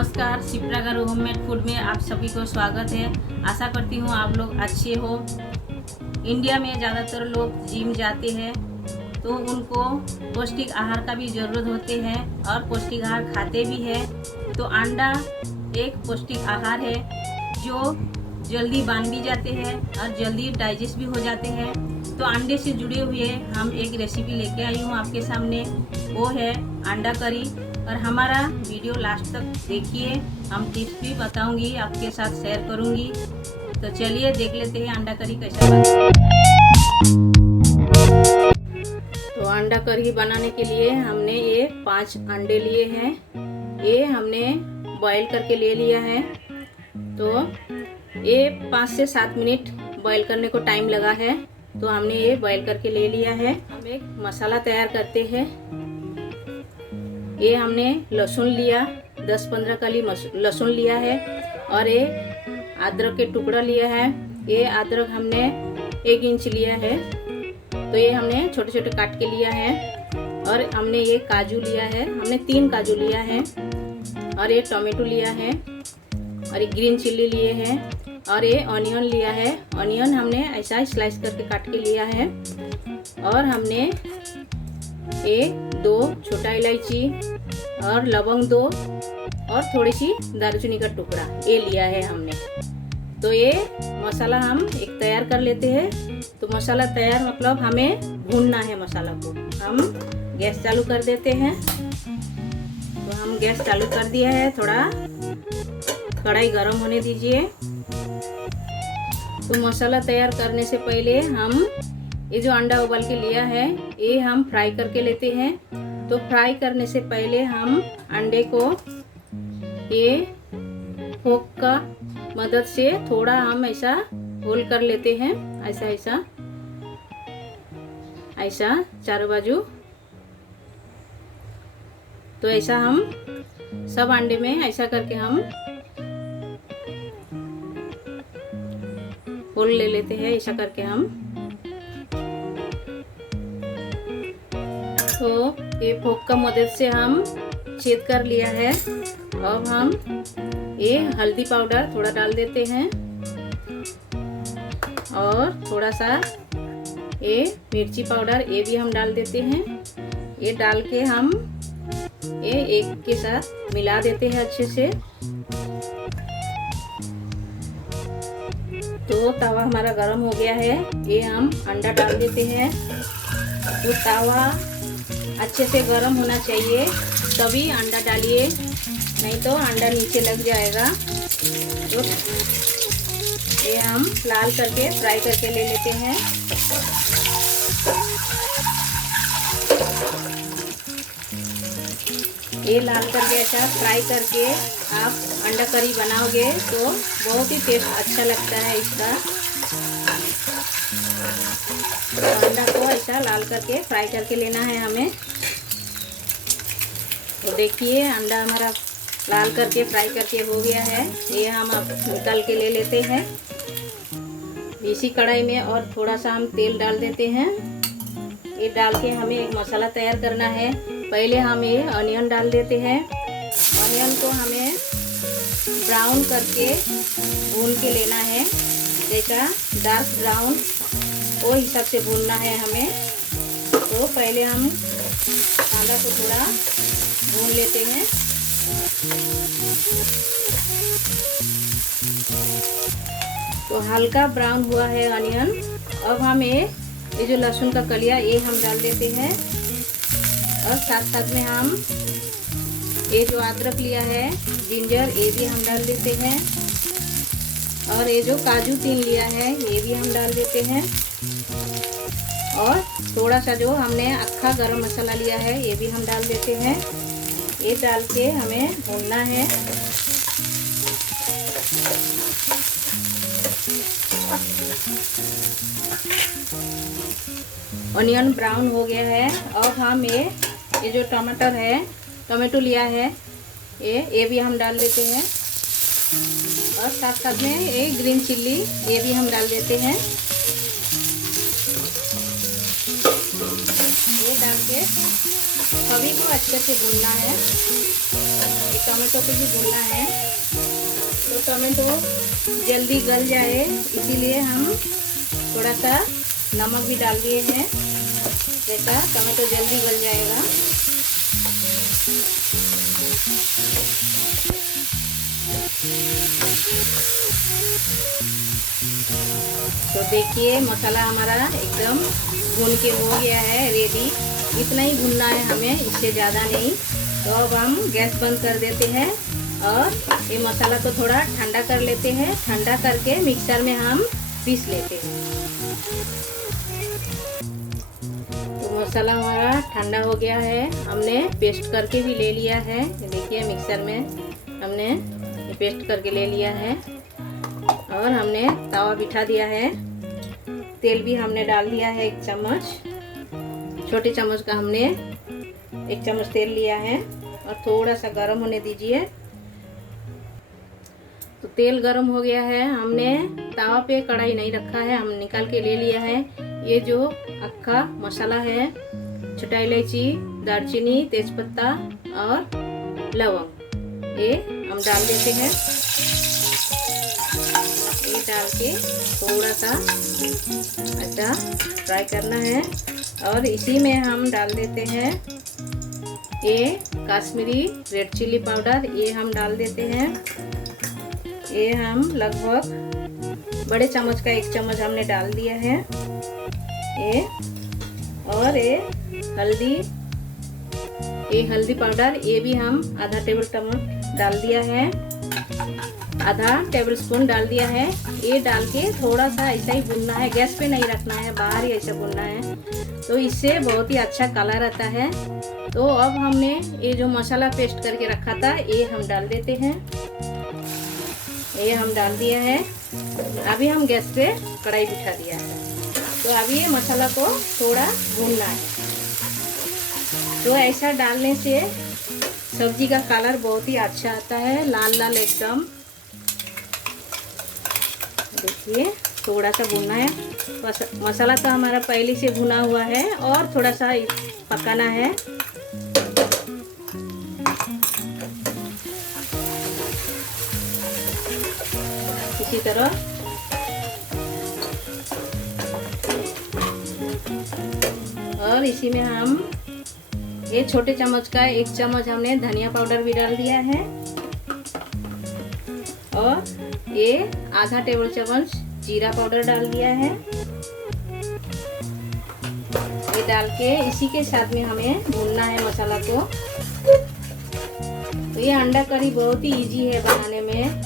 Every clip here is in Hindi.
नमस्कार, शिप्रा गारू होममेड फूड में आप सभी को स्वागत है। आशा करती हूँ आप लोग अच्छे हो। इंडिया में ज़्यादातर लोग जिम जाते हैं तो उनको पौष्टिक आहार का भी ज़रूरत होते हैं और पौष्टिक आहार खाते भी हैं। तो अंडा एक पौष्टिक आहार है जो जल्दी बन भी जाते हैं और जल्दी डाइजेस्ट भी हो जाते हैं। तो अंडे से जुड़े हुए हम एक रेसिपी लेके आई हूँ आपके सामने, वो है अंडा करी। और हमारा वीडियो लास्ट तक देखिए, हम टिप्स भी बताऊंगी, आपके साथ शेयर करूंगी। तो चलिए देख लेते हैं अंडा करी कैसा बनता है। तो अंडा करी बनाने के लिए हमने ये 5 अंडे लिए हैं। ये हमने बॉईल करके ले लिया है। तो ये 5 से 7 मिनट बॉईल करने को टाइम लगा है, तो हमने ये बॉईल करके ले लिया है। हम एक मसाला तैयार करते हैं। ये हमने लहसुन लिया, 10-15 कली लहसुन लिया है और ये अदरक के टुकड़ा लिया है। ये अदरक हमने 1 इंच लिया है, तो ये हमने छोटे छोटे काट के लिया है। और हमने ये काजू लिया है, हमने 3 काजू लिया है। और ये टोमेटो लिया है और ये ग्रीन चिल्ली लिए हैं। और ये ऑनियन लिया है। ऑनियन हमने ऐसा स्लाइस करके काट के लिया है। और हमने ये 2 छोटा इलायची और लवंग 2 और थोड़ी सी दालचीनी का टुकड़ा ये लिया है हमने। तो ये मसाला हम एक तैयार कर लेते हैं। तो मसाला तैयार मतलब हमें भूनना है मसाला को। हम गैस चालू कर देते हैं। तो हम गैस चालू कर दिया है, थोड़ा कढ़ाई गरम होने दीजिए। तो मसाला तैयार करने से पहले हम ये जो अंडा उबाल के लिया है ये हम फ्राई करके लेते हैं। तो फ्राई करने से पहले हम अंडे को ये फोक का मदद से थोड़ा हम ऐसा होल कर लेते हैं, ऐसा ऐसा ऐसा चारों बाजू। तो ऐसा हम सब अंडे में ऐसा करके हम होल ले लेते हैं, ऐसा करके हम। तो ये फोक का मदद से हम छेद कर लिया है। अब हम ये हल्दी पाउडर थोड़ा डाल देते हैं और थोड़ा सा ये मिर्ची पाउडर ये भी हम डाल देते हैं। ये डाल के हम ये एक के साथ मिला देते हैं अच्छे से। तो तवा हमारा गरम हो गया है, ये हम अंडा डाल देते हैं। तो तवा अच्छे से गरम होना चाहिए तभी अंडा डालिए, नहीं तो अंडा नीचे लग जाएगा। तो ये हम लाल करके फ्राई करके ले लेते हैं। ये लाल करके ऐसा फ्राई करके आप अंडा करी बनाओगे तो बहुत ही टेस्ट अच्छा लगता है इसका। तो अंडा को ऐसा लाल करके फ्राई करके लेना है हमें। तो देखिए अंडा हमारा लाल करके फ्राई करके हो गया है। ये हम अब निकाल के ले लेते हैं। इसी कढ़ाई में और थोड़ा सा हम तेल डाल देते हैं। ये डाल के हमें एक मसाला तैयार करना है। पहले हम ये ऑनियन डाल देते हैं। ऑनियन को हमें ब्राउन करके भून के लेना है, जैसा डार्क ब्राउन वो हिसाब से भूनना है हमें। तो पहले हम कांदा को थोड़ा भून लेते हैं। तो हल्का ब्राउन हुआ है ऑनियन। अब हम ये जो लहसुन का कलिया ये हम डाल देते हैं और साथ साथ में हम ये जो अदरक लिया है जिंजर ये भी हम डाल देते हैं। और ये जो काजू 3 लिया है ये भी हम डाल देते हैं। और थोड़ा सा जो हमने अक्खा गरम मसाला लिया है ये भी हम डाल देते हैं। ये डाल के हमें भूनना है। ऑनियन ब्राउन हो गया है। अब हम ये जो टमाटो लिया है ये भी हम डाल देते हैं। और साथ साथ में ये ग्रीन चिल्ली ये भी हम डाल देते हैं। ये डाल के सभी को अच्छे से भूनना है। टमाटो को भी भूनना है। तो टमाटो जल्दी गल जाए इसीलिए हम थोड़ा सा नमक भी डाल दिए हैं, जैसा टमाटो जल्दी गल जाएगा। तो देखिए मसाला हमारा एकदम भून के हो गया है, रेडी। इतना ही भूनना है हमें, इससे ज़्यादा नहीं। तो अब हम गैस बंद कर देते हैं और ये मसाला को थोड़ा ठंडा कर लेते हैं। ठंडा करके मिक्सर में हम पीस लेते हैं। तो मसाला हमारा ठंडा हो गया है, हमने पेस्ट करके भी ले लिया है। देखिए मिक्सर में हमने पेस्ट करके ले लिया है और हमने तवा बिठा दिया है। तेल भी हमने डाल दिया है 1 चम्मच, छोटे चम्मच का हमने 1 चम्मच तेल लिया है और थोड़ा सा गर्म होने दीजिए। तो तेल गर्म हो गया है, हमने तवा पे कढ़ाई नहीं रखा है, हम निकाल के ले लिया है। ये जो अक्खा मसाला है, छोटा इलायची, दालचीनी, तेजपत्ता और लवंग, ये हम डाल देते हैं। ये डाल के थोड़ा सा अच्छा फ्राई करना है और इसी में हम डाल देते हैं ये कश्मीरी रेड चिल्ली पाउडर, ये हम डाल देते हैं। ये हम लगभग बड़े चम्मच का 1 चम्मच हमने डाल दिया है ये। और ये हल्दी पाउडर, ये भी हम आधा टेबल चम्मच डाल दिया है, आधा टेबल स्पून डाल दिया है। ये डाल के थोड़ा सा ऐसा ही भूनना है, गैस पे नहीं रखना है, बाहर ही ऐसा भूनना है। तो इससे बहुत ही अच्छा कलर आता है। तो अब हमने ये जो मसाला पेस्ट करके रखा था ये हम डाल देते हैं। ये हम डाल दिया है। अभी हम गैस पे कढ़ाई बिठा दिया है। तो अभी ये मसाला को थोड़ा भूनना है। तो ऐसा डालने से सब्जी का कलर बहुत ही अच्छा आता है, लाल लाल एकदम। देखिए थोड़ा सा भुनना है। मसाला तो हमारा पहले से भुना हुआ है और थोड़ा सा पकाना है। इसी तरह और इसी में हम ये छोटे चम्मच का 1 चम्मच हमने धनिया पाउडर भी डाल दिया है और ये आधा टेबल चम्मच जीरा पाउडर डाल दिया है। ये डाल के इसी के साथ में हमें भूनना है मसाला को। तो ये अंडा करी बहुत ही इजी है बनाने में,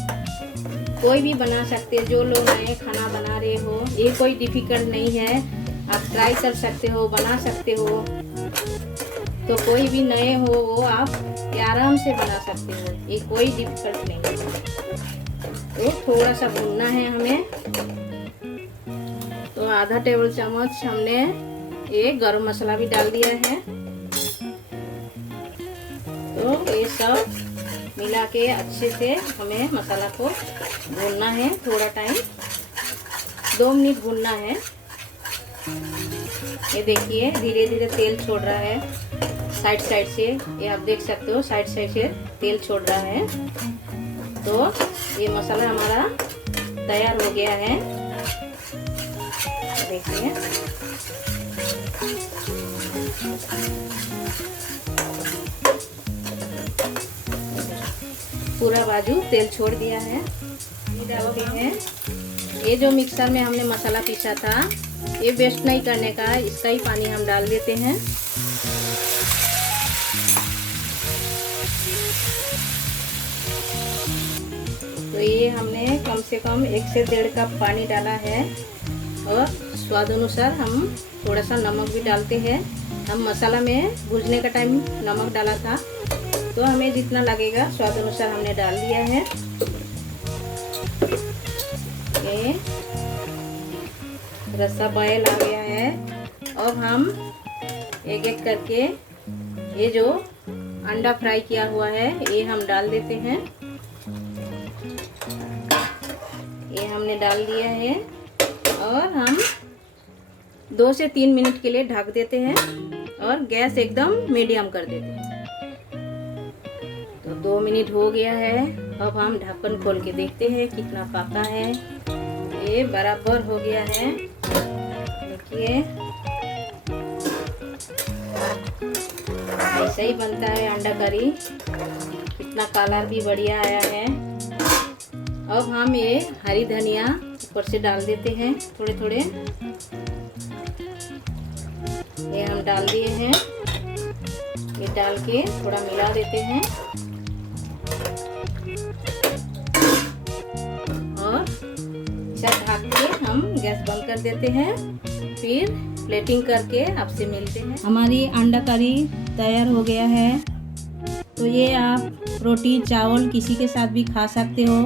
कोई भी बना सकते हैं। जो लोग नए खाना बना रहे हो, ये कोई डिफिकल्ट नहीं है, आप ट्राई कर सकते हो, बना सकते हो। तो कोई भी नए हो वो आप आराम से बना सकते हो, ये कोई डिफिकल्ट नहीं है। तो थोड़ा सा भूनना है हमें। तो आधा टेबल चम्मच हमने ये गरम मसाला भी डाल दिया है। तो ये सब मिला के अच्छे से हमें मसाला को भूनना है, थोड़ा टाइम 2 मिनट भूनना है। ये देखिए धीरे धीरे तेल छोड़ रहा है साइड से, ये आप देख सकते हो साइड से तेल छोड़ रहा है। तो ये मसाला हमारा तैयार हो गया है, देखिए। पूरा बाजू तेल छोड़ दिया है। ये डालते हैं ये जो मिक्सर में हमने मसाला पीसा था, ये वेस्ट नहीं करने का, इसका ही पानी हम डाल देते हैं। तो ये हमने कम से कम 1 से 1.5 कप पानी डाला है और स्वाद अनुसार हम थोड़ा सा नमक भी डालते हैं। हम मसाला में भूनने का टाइम नमक डाला था, तो हमें जितना लगेगा स्वाद अनुसार हमने डाल दिया है। ये रस्सा बॉयल आ गया है। अब हम एक एक करके ये जो अंडा फ्राई किया हुआ है ये हम डाल देते हैं। ये हमने डाल दिया है और हम 2 से 3 मिनट के लिए ढक देते हैं और गैस एकदम मीडियम कर देते हैं। तो 2 मिनट हो गया है। अब हम ढक्कन खोल के देखते हैं कितना पका है। ये बराबर हो गया है, देखिए ऐसा ही बनता है अंडा करी। कितना कलर भी बढ़िया आया है। अब हम ये हरी धनिया ऊपर से डाल देते हैं थोड़े थोड़े। ये हम डाल दिए हैं। ये डाल के थोड़ा मिला देते हैं और इसे ढक के हम गैस बंद कर देते हैं। फिर प्लेटिंग करके आपसे मिलते हैं। हमारी अंडा करी तैयार हो गया है। तो ये आप रोटी चावल किसी के साथ भी खा सकते हो।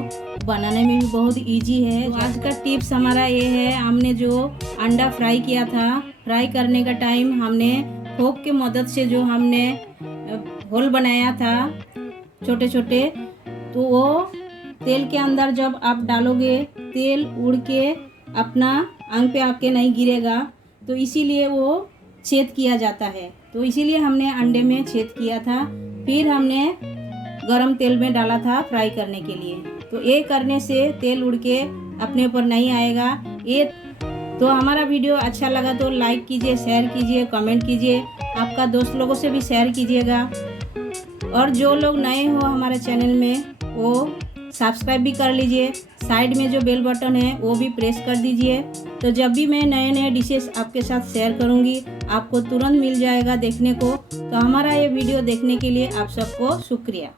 बनाने में भी बहुत इजी है। तो आज का टिप्स हमारा ये है, हमने जो अंडा फ्राई किया था, फ्राई करने का टाइम हमने फोक के मदद से जो हमने होल बनाया था छोटे छोटे, तो वो तेल के अंदर जब आप डालोगे तेल उड़ के अपना अंग पे आके नहीं गिरेगा, तो इसीलिए वो छेद किया जाता है। तो इसीलिए हमने अंडे में छेद किया था। फिर हमने गरम तेल में डाला था फ्राई करने के लिए। तो ये करने से तेल उड़ के अपने ऊपर नहीं आएगा। ये तो हमारा वीडियो अच्छा लगा तो लाइक कीजिए, शेयर कीजिए, कमेंट कीजिए, आपका दोस्त लोगों से भी शेयर कीजिएगा। और जो लोग नए हो हमारे चैनल में वो सब्सक्राइब भी कर लीजिए। साइड में जो बेल बटन है वो भी प्रेस कर दीजिए। तो जब भी मैं नए नए डिशेस आपके साथ शेयर करूंगी आपको तुरंत मिल जाएगा देखने को। तो हमारा ये वीडियो देखने के लिए आप सबको शुक्रिया।